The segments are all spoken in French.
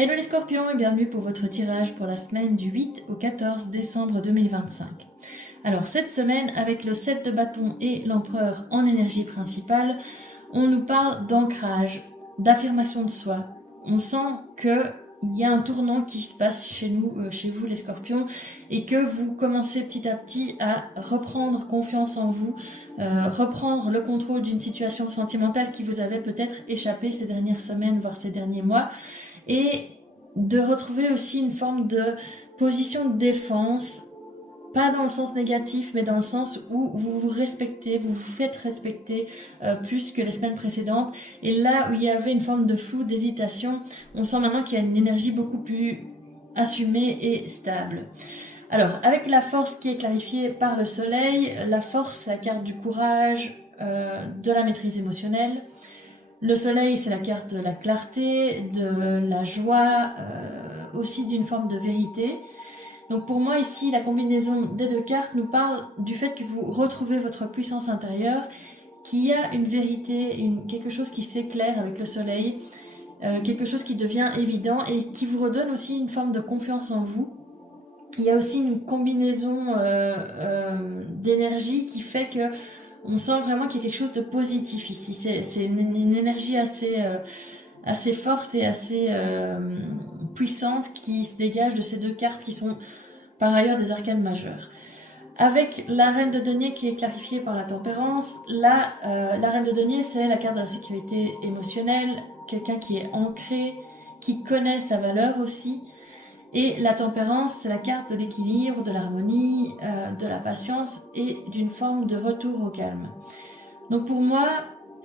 Hello les scorpions et bienvenue pour votre tirage pour la semaine du 8 au 14 décembre 2025. Alors cette semaine, avec le 7 de bâton et l'empereur en énergie principale, on nous parle d'ancrage, d'affirmation de soi. On sent qu'il y a un tournant qui se passe chez nous, chez vous les scorpions, et que vous commencez petit à petit à reprendre confiance en vous, reprendre le contrôle d'une situation sentimentale qui vous avait peut-être échappé ces dernières semaines, voire ces derniers mois, et de retrouver aussi une forme de position de défense, pas dans le sens négatif, mais dans le sens où vous vous respectez, vous vous faites respecter plus que les semaines précédentes. Et là où il y avait une forme de flou, d'hésitation, on sent maintenant qu'il y a une énergie beaucoup plus assumée et stable. Alors, avec la force qui est clarifiée par le soleil, la force, c'est la carte du courage, de la maîtrise émotionnelle. Le soleil, c'est la carte de la clarté, de la joie, aussi d'une forme de vérité. Donc pour moi ici, la combinaison des deux cartes nous parle du fait que vous retrouvez votre puissance intérieure, qu'il y a une vérité, quelque chose qui s'éclaire avec le soleil, quelque chose qui devient évident et qui vous redonne aussi une forme de confiance en vous. Il y a aussi une combinaison d'énergie qui fait que on sent vraiment qu'il y a quelque chose de positif ici. C'est une énergie assez forte et assez puissante qui se dégage de ces deux cartes qui sont par ailleurs des arcanes majeures. Avec la reine de denier qui est clarifiée par la tempérance, là, la reine de denier, c'est la carte de la sécurité émotionnelle, quelqu'un qui est ancré, qui connaît sa valeur aussi. Et la tempérance, c'est la carte de l'équilibre, de l'harmonie, de la patience et d'une forme de retour au calme. Donc pour moi,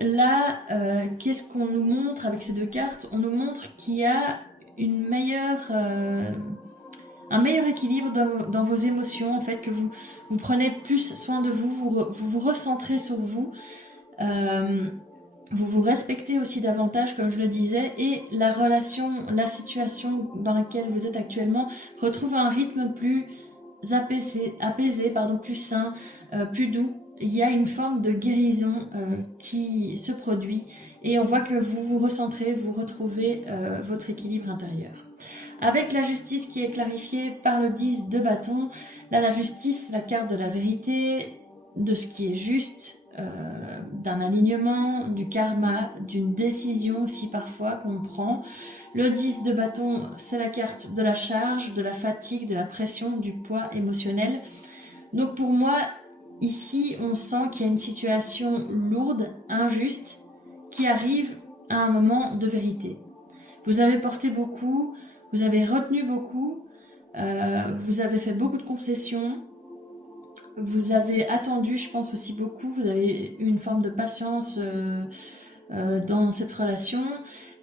là, qu'est-ce qu'on nous montre avec ces deux cartes? On nous montre qu'il y a un meilleur équilibre dans vos émotions, en fait, que vous prenez plus soin de vous, vous recentrez sur vous. Vous vous respectez aussi davantage, comme je le disais, et la relation, la situation dans laquelle vous êtes actuellement retrouve un rythme plus apaisé, plus sain, plus doux. Il y a une forme de guérison qui se produit et on voit que vous vous recentrez, vous retrouvez votre équilibre intérieur. Avec la justice qui est clarifiée par le 10 de bâton, là la justice, la carte de la vérité, de ce qui est juste, d'un alignement, du karma, d'une décision aussi parfois qu'on prend. Le 10 de bâton, c'est la carte de la charge, de la fatigue, de la pression, du poids émotionnel. Donc pour moi, ici, on sent qu'il y a une situation lourde, injuste, qui arrive à un moment de vérité. Vous avez porté beaucoup, vous avez retenu beaucoup, vous avez fait beaucoup de concessions, vous avez attendu, je pense aussi beaucoup, vous avez eu une forme de patience dans cette relation,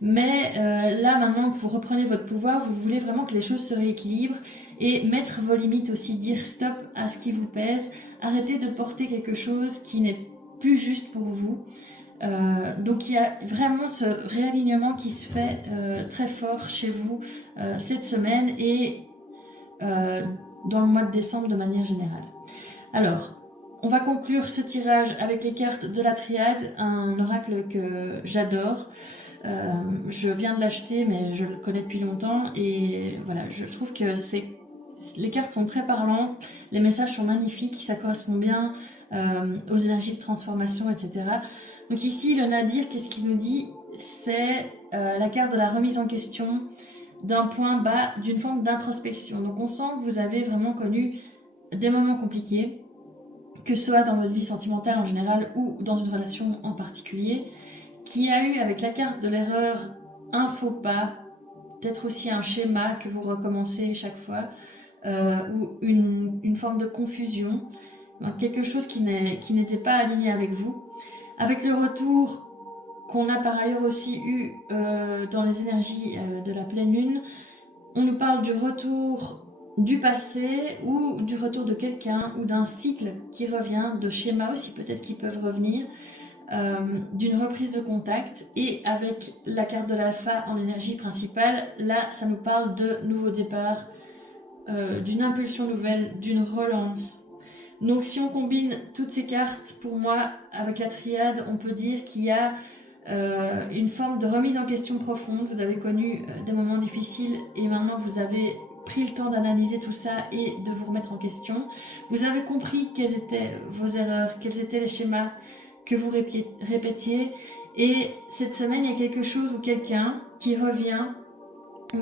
mais là maintenant que vous reprenez votre pouvoir, vous voulez vraiment que les choses se rééquilibrent et mettre vos limites aussi, dire stop à ce qui vous pèse, arrêter de porter quelque chose qui n'est plus juste pour vous. Donc il y a vraiment ce réalignement qui se fait très fort chez vous cette semaine et dans le mois de décembre de manière générale. Alors, on va conclure ce tirage avec les cartes de la triade, un oracle que j'adore. Je viens de l'acheter, mais je le connais depuis longtemps et voilà, je trouve que les cartes sont très parlantes, les messages sont magnifiques, ça correspond bien aux énergies de transformation, etc. Donc ici, le Nadir, qu'est-ce qu'il nous dit? C'est la carte de la remise en question, d'un point bas, d'une forme d'introspection. Donc on sent que vous avez vraiment connu des moments compliqués, que ce soit dans votre vie sentimentale en général ou dans une relation en particulier, qui a eu avec la carte de l'erreur un faux pas, peut-être aussi un schéma que vous recommencez chaque fois, ou une forme de confusion, quelque chose qui n'était pas aligné avec vous. Avec le retour qu'on a par ailleurs aussi eu dans les énergies de la pleine lune, on nous parle du retour du passé ou du retour de quelqu'un ou d'un cycle qui revient, de schémas aussi peut-être qui peuvent revenir, d'une reprise de contact. Et avec la carte de l'alpha en énergie principale, là ça nous parle de nouveau départ, d'une impulsion nouvelle, d'une relance. Donc si on combine toutes ces cartes, pour moi, avec la triade, on peut dire qu'il y a une forme de remise en question profonde. Vous avez connu des moments difficiles et maintenant vous avez pris le temps d'analyser tout ça et de vous remettre en question. Vous avez compris quelles étaient vos erreurs, quels étaient les schémas que vous répétiez. Et cette semaine, il y a quelque chose ou quelqu'un qui revient,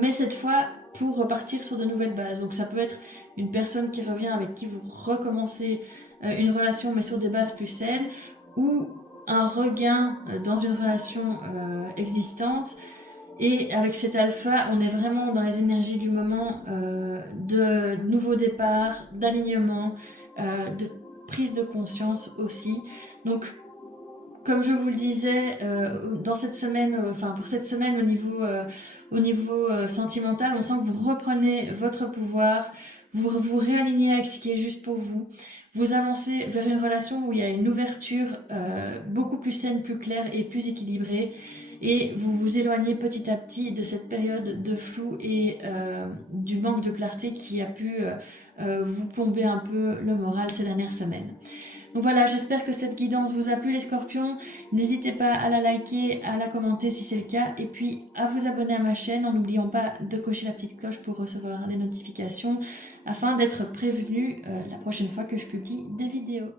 mais cette fois pour repartir sur de nouvelles bases. Donc ça peut être une personne qui revient avec qui vous recommencez une relation, mais sur des bases plus saines, ou un regain dans une relation existante. Et avec cet alpha, on est vraiment dans les énergies du moment, de nouveau départ, d'alignement, de prise de conscience aussi. Donc, comme je vous le disais, dans cette semaine, pour cette semaine au niveau sentimental, on sent que vous reprenez votre pouvoir, vous vous réalignez avec ce qui est juste pour vous. Vous avancez vers une relation où il y a une ouverture beaucoup plus saine, plus claire et plus équilibrée. Et vous vous éloignez petit à petit de cette période de flou et du manque de clarté qui a pu vous plomber un peu le moral ces dernières semaines. Donc voilà, j'espère que cette guidance vous a plu les scorpions. N'hésitez pas à la liker, à la commenter si c'est le cas, et puis à vous abonner à ma chaîne en n'oubliant pas de cocher la petite cloche pour recevoir les notifications afin d'être prévenu la prochaine fois que je publie des vidéos.